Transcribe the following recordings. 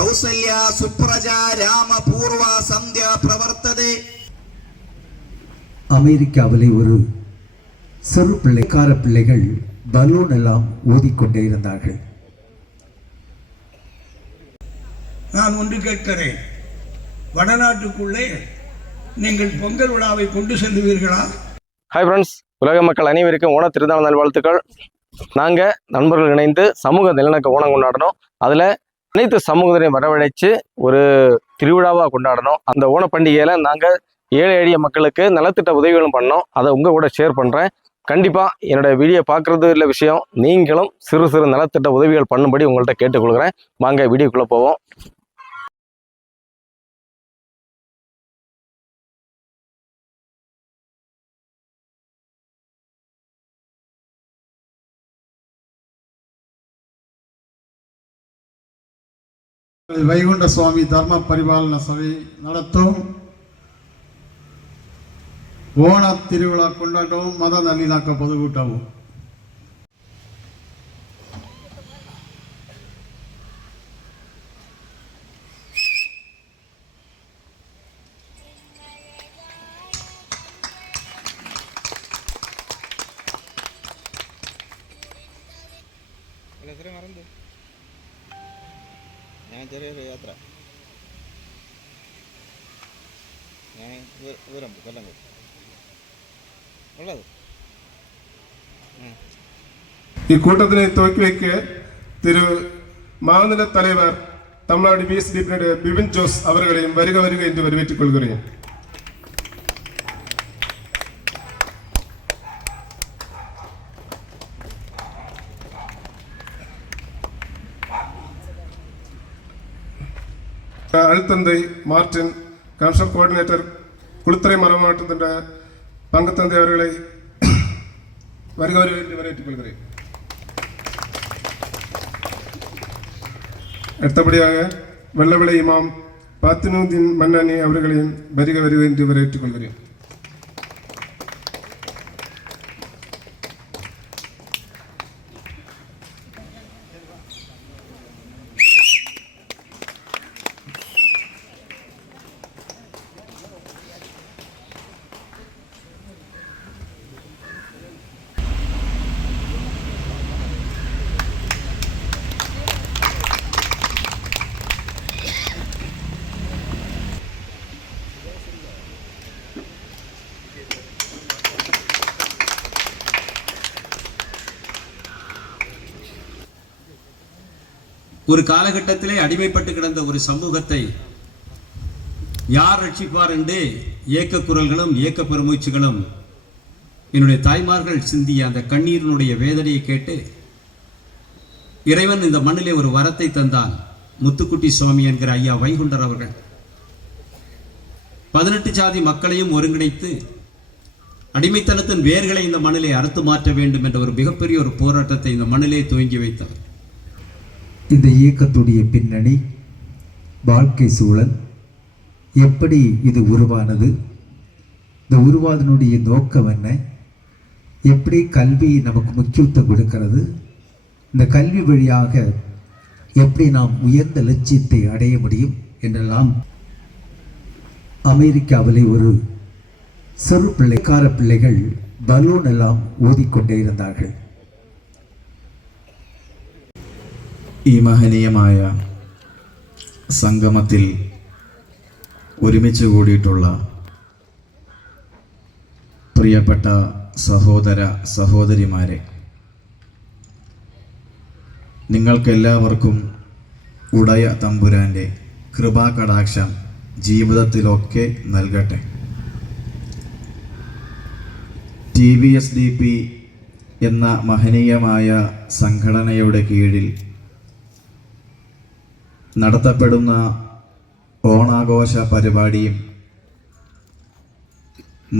கௌசல்யா சுப்ரஜா ராம பூர்வா சந்தியா பிரவர்த்ததே. அமெரிக்காவிலே ஒரு சிறு பிள்ளைக்கார பிள்ளைகள் பலூன் எல்லாம் ஊதிக்கொண்டே இருந்தார்கள். நான் ஒன்று கேட்கிறேன், வடநாட்டுக்குள்ளே நீங்கள் பொங்கல் விழாவை கொண்டு செல்லுவீர்களா? ஹாய் ஃப்ரெண்ட்ஸ், உலக மக்கள் அனைவருக்கும் ஓண திருநாள் நல்வாழ்த்துக்கள். நாங்கள் நண்பர்கள் இணைந்து சமூக நல்லிணக்க ஓணம் கொண்டாடணும். அதில் அனைத்து சமூகத்தினையும் வரவழைச்சு ஒரு திருவிழாவாக கொண்டாடணும். அந்த ஓண பண்டிகையில் நாங்கள் ஏழை எளிய மக்களுக்கு நலத்திட்ட உதவிகளும் பண்ணோம். அதை உங்கள் கூட ஷேர் பண்ணுறேன். கண்டிப்பாக என்னோடய வீடியோ பார்க்குறது இல்லை விஷயம், நீங்களும் சிறு சிறு நலத்திட்ட உதவிகள் பண்ணும்படி உங்கள்கிட்ட கேட்டுக்கொள்கிறேன். வாங்க வீடியோக்குள்ளே போவோம். வைகுண்ட சுவாமி தர்ம பரிபாலன சபை நடத்தும் ஓண திருவிழா கொண்டாட்டவும் மத நல்லிணக்க பொதுக்கூட்டவும். ചെറിയൊരു യാത്ര ദൂരം കൊല്ലം ഉള്ളത്. இக்கூட்டத்தினை துவக்கி வைக்க திரு மாநில தலைவர் தமிழ்நாடு பிஎஸ்டி பிபின் ஜோஸ் அவர்களையும் வருக வருக என்று வரவேற்றுக் கொள்கிறேன். அழுத்தந்தை மார்டின் கன்சல் கோஆர்டினேட்டர் குளுத்துறை மரமாவட்டத்தின் பங்குத்தந்தை அவர்களை வருக வருக என்று வரவேற்றுக் கொள்கிறேன். அடுத்தபடியாக வெள்ளவிளை இமாம் பாத்தினூதின் மன்னனி அவர்களையும் வருக வருக என்று வரவேற்றுக் கொள்கிறேன். ஒரு காலகட்டத்திலே அடிமைப்பட்டு கிடந்த ஒரு சமூகத்தை யார் ரட்சிப்பார் என்று ஏக்க குரல்களும் ஏக்க பெருமூச்சுகளும் என்னுடைய தாய்மார்கள் சிந்திய அந்த கண்ணீரினுடைய வேதனையை கேட்டு இறைவன் இந்த மண்ணிலே ஒரு வரத்தை தந்தான். முத்துக்குட்டி சுவாமி என்கிற ஐயா வைகுண்டர் அவர்கள் 18 ஜாதி மக்களையும் ஒருங்கிணைத்து அடிமைத்தனத்தின் வேர்களை இந்த மண்ணிலே அறுத்து மாற்ற வேண்டும் என்ற ஒரு மிகப்பெரிய ஒரு போராட்டத்தை இந்த மண்ணிலே துவங்கி வைத்தவர். இந்த இயக்கத்துடைய பின்னணி, வாழ்க்கை சூழல், எப்படி இது உருவானது, இந்த உருவாதனுடைய நோக்கம் என்ன, எப்படி கல்வி நமக்கு முக்கியத்துவம் கொடுக்கிறது, இந்த கல்வி வழியாக எப்படி நாம் உயர்ந்த லட்சியத்தை அடைய முடியும் என்றெல்லாம் அமெரிக்காவிலே ஒரு சிறு பிள்ளைக்கார பிள்ளைகள் பலூன் எல்லாம் ஊதிக்கொண்டே இருந்தார்கள். ഈ മഹനീയമായ സംഗമത്തിൽ ഒരുമിച്ച് കൂടിയിട്ടുള്ള പ്രിയപ്പെട്ട സഹോദര സഹോദരിമാരെ, നിങ്ങൾക്കെല്ലാവർക്കും ഉടയ തമ്പുരാൻ്റെ കൃപാകടാക്ഷം ജീവിതത്തിലൊക്കെ നൽകട്ടെ. TVSDP എന്ന മഹനീയമായ സംഘടനയുടെ കീഴിൽ നടത്തപ്പെടുന്ന ഓണാഘോഷ പരിപാടിയും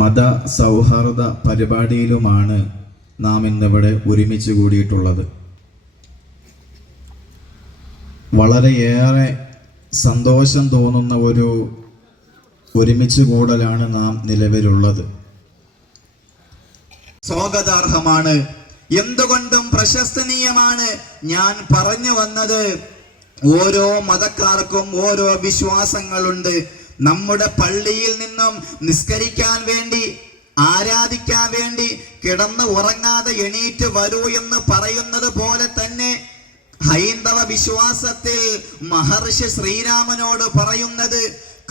മത സൗഹാർദ്ദ പരിപാടിയിലുമാണ് നാം ഇന്നിവിടെ ഒരുമിച്ച് കൂടിയിട്ടുള്ളത്. വളരെയേറെ സന്തോഷം തോന്നുന്ന ഒരുമിച്ച് കൂടലാണ് നാം നിലവിലുള്ളത്. സ്വാഗതാർഹമാണ്, എന്തുകൊണ്ടും പ്രശംസനീയമാണ്. ഞാൻ പറഞ്ഞു വന്നത് ഓരോ മതക്കാർക്കും ഓരോ വിശ്വാസങ്ങളുണ്ട്. നമ്മുടെ പള്ളിയിൽ നിന്നും നിസ്കരിക്കാൻ വേണ്ടി, ആരാധിക്കാൻ വേണ്ടി കിടന്ന് ഉറങ്ങാതെ എണീറ്റ് വരൂ എന്ന് പറയുന്നത് പോലെ തന്നെ ഹൈന്ദവ വിശ്വാസത്തിൽ മഹർഷി ശ്രീരാമനോട് പറയുന്നത്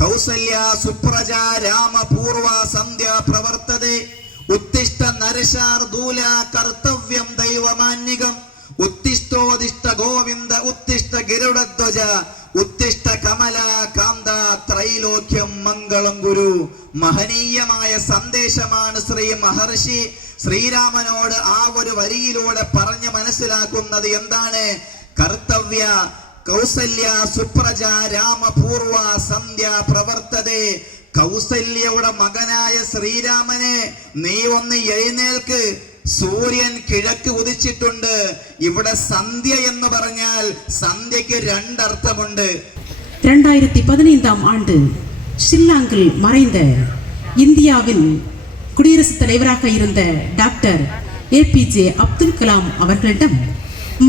കൗസല്യ സുപ്രജ രാമപൂർവ സന്ധ്യ പ്രവർത്തതേ ഉത്തിഷ്ഠ നരശാർദൂല കർത്തവ്യം ദൈവമാന്യകം ഉത്തിഷ്ഠോദിഷ്ട ഗോവിന്ദ ഉത്തിഷ്ഠ ഗരുഡധ്വജ ഉത്തിഷ്ഠ കമല കാന്ത ത്രൈലോക്യം മംഗളം ഗുരു. മഹനീയമായ സന്ദേശമാണ് ശ്രീ മഹർഷി ശ്രീരാമനോട് ആ ഒരു വരിയിലൂടെ പറഞ്ഞ് മനസ്സിലാക്കുന്നത്. എന്താണ്? കർത്തവ്യ കൗസല്യ സുപ്രജ രാമപൂർവ സന്ധ്യ പ്രവർത്തതേ. കൗസല്യയുടെ മകനായ ശ്രീരാമനെ നീ ഒന്ന് എഴുന്നേൽക്ക്, സൂര്യൻ കിഴക്ക് ഉദിച്ചിട്ടുണ്ട്. ഇവിടെ സന്ധ്യ എന്ന് പറഞ്ഞാൽ സന്ധ്യക്ക് രണ്ടർത്ഥമുണ്ട്. 2015 ஆண்டு ஷில்லாங்கில் மறைந்த இந்தியாவின் குடியரசுத் தலைவராக இருந்த டாக்டர் APJ அப்துல் கலாம் அவர்களிடம்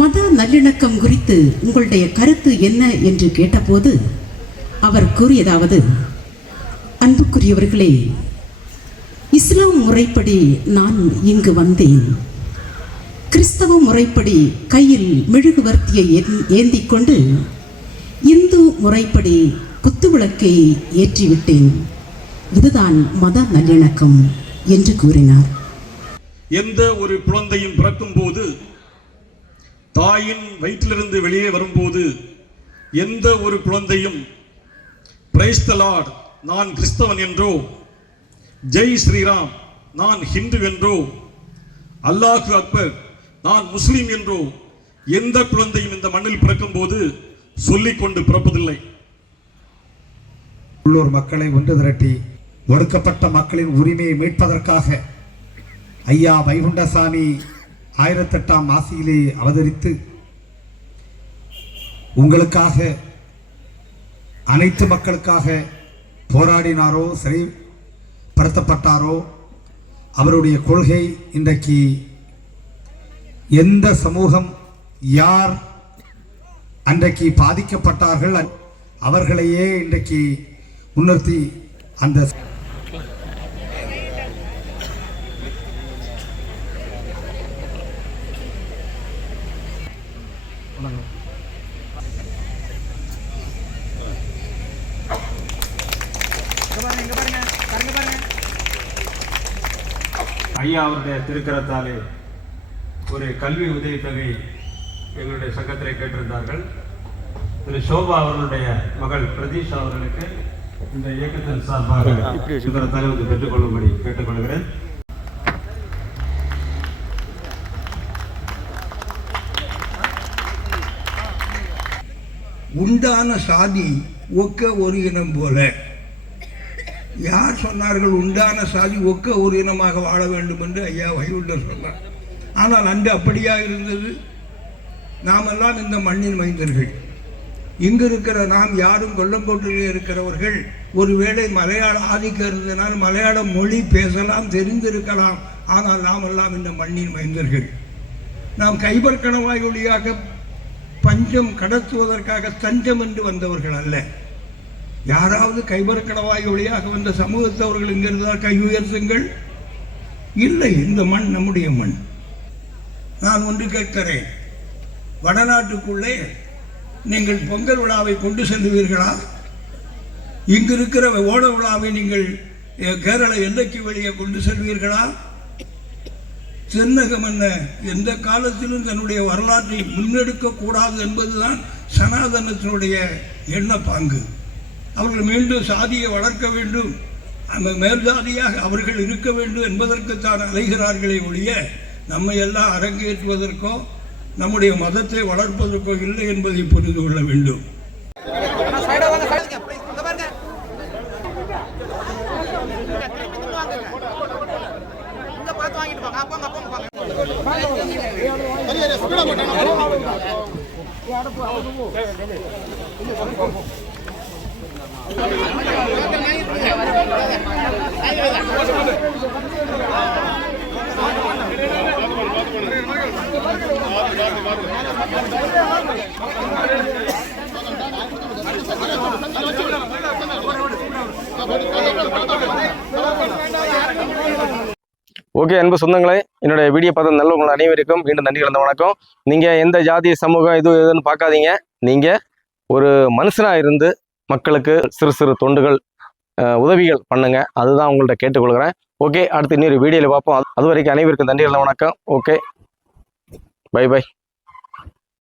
மத நல்லிணக்கம் குறித்து உங்களுடைய கருத்து என்ன என்று கேட்டபோது அவர் கூறியதாவது: அன்புக்குரியவர்களே, இஸ்லாம் முறைப்படி நான் இங்கு வந்தேன். கிறிஸ்தவ முறைப்படி கையில் மெழுகுவர்த்தியை ஏந்தி கொண்டு இந்து முறைப்படி குத்துவிளக்கை ஏற்றிவிட்டேன். இதுதான் மத நல்லிணக்கம் என்று கூறினார். எந்த ஒரு குழந்தையும் பிறக்கும் போது, தாயின் வயிற்றிலிருந்து வெளியே வரும்போது, எந்த ஒரு குழந்தையும் பிரைஸ் தி லார்ட் நான் கிறிஸ்தவன் என்றோ, ஜெய் ஸ்ரீராம் நான் ஹிந்து என்றோ, அல்லாஹு அக்பர் நான் முஸ்லீம் என்றோ எந்த குழந்தையும் இந்த மண்ணில் பிறக்கும் போது சொல்லிக் கொண்டு பிறப்பதில்லை. உள்ளூர் மக்களை ஒன்று திரட்டி ஒடுக்கப்பட்ட மக்களின் உரிமையை மீட்பதற்காக ஐயா வைகுண்டசாமி 1008ஆம் ஆசியிலே அவதரித்து உங்களுக்காக, அனைத்து மக்களுக்காக போராடினாரோ, சிறைப்படுத்தப்பட்டாரோ, அவருடைய கொள்கை இன்றைக்கு எந்த சமூகம் யார் அன்றைக்கு பாதிக்கப்பட்டார்கள் அவர்களையே இன்றைக்கு முன்னிறுத்தி அந்த ஐயா அவருடைய திருக்கரத்தாலே ஒரு கல்வி உதவித்தொகை எங்களுடைய சங்கத்திலே கேட்டிருந்தார்கள். திரு சோபா அவர்களுடைய மகள் பிரதீஷா அவர்களுக்கு இந்த இயக்கத்தின் சார்பாக திருக்கரத்தாலே வந்து பெற்றுக்கொள்ளும்படி கேட்டுக்கொள்கிறேன். உண்டான சாதி ஒக்க ஒரு இனம் போல. யார் சொன்னார்கள் உண்டான சாதி ஒக்க ஒரு இனமாக வாழ வேண்டும் என்று? ஐயா வைகுண்டர் சொன்னார். ஆனால் அன்று அப்படியா இருந்தது? நாமெல்லாம் இந்த மண்ணின் மைந்தர்கள். இங்கு இருக்கிற நாம் யாரும் கொல்லங்கோட்டிலே இருக்கிறவர்கள் ஒருவேளை மலையாள ஆதிக்கம் இருந்தனால் மலையாள மொழி பேசலாம், தெரிந்திருக்கலாம். ஆனால் நாம் எல்லாம் இந்த மண்ணின் மைந்தர்கள். நாம் கைபர் கணவாய் வழியாக பஞ்சம் கடத்துவதற்காக தஞ்சம் என்று வந்தவர்கள் அல்ல. யாராவது கைபர் கணவாய் வழியாக வந்த சமூகத்தவர்கள் இங்கே இருந்தால் கை உயர்த்துங்கள். இல்லை, இந்த மண் நம்முடைய மண். நான் ஒன்று கேட்கிறேன், வடநாட்டுக்குள்ளே நீங்கள் பொங்கல் விழாவை கொண்டு செல்லுவீர்களா? இங்கு இருக்கிற ஓண விழாவை நீங்கள் கேரள எல்லைக்கு வெளியே கொண்டு செல்வீர்களா? தென்னகம் என்ன எந்த காலத்திலும் தன்னுடைய வரலாற்றை முன்னெடுக்க கூடாது என்பதுதான் சனாதனத்தினுடைய எண்ணப்பாங்கு. அவர்கள் மீண்டும் சாதியை வளர்க்க வேண்டும், அந்த மேல்ஜாதியாக அவர்கள் இருக்க வேண்டும் என்பதற்குத்தான் அலைகிறார்களே ஒழிய நம்மை எல்லாம் அரங்கேற்றுவதற்கோ நம்முடைய மதத்தை வளர்ப்பதற்கோ இல்லை என்பதை புரிந்து கொள்ள வேண்டும். ஓகே அன்பு சொந்தங்களே, என்னுடைய வீடியோ பார்த்த நல்ல உங்கள் அனைவருக்கும் மீண்டும் நன்றி கலந்த வணக்கம். நீங்கள் எந்த ஜாதி சமூகம் எதுன்னு பார்க்காதீங்க. நீங்கள் ஒரு மனுஷனாக இருந்து மக்களுக்கு சிறு சிறு தொண்டுகள் உதவிகள் பண்ணுங்க. அதுதான் உங்கள்கிட்ட கேட்டுக்கொள்கிறேன். ஓகே, அடுத்து இன்னொரு வீடியோவில் பார்ப்போம். அது வரைக்கும் அனைவருக்கும் நன்றி கலந்த வணக்கம். Okay, bye by.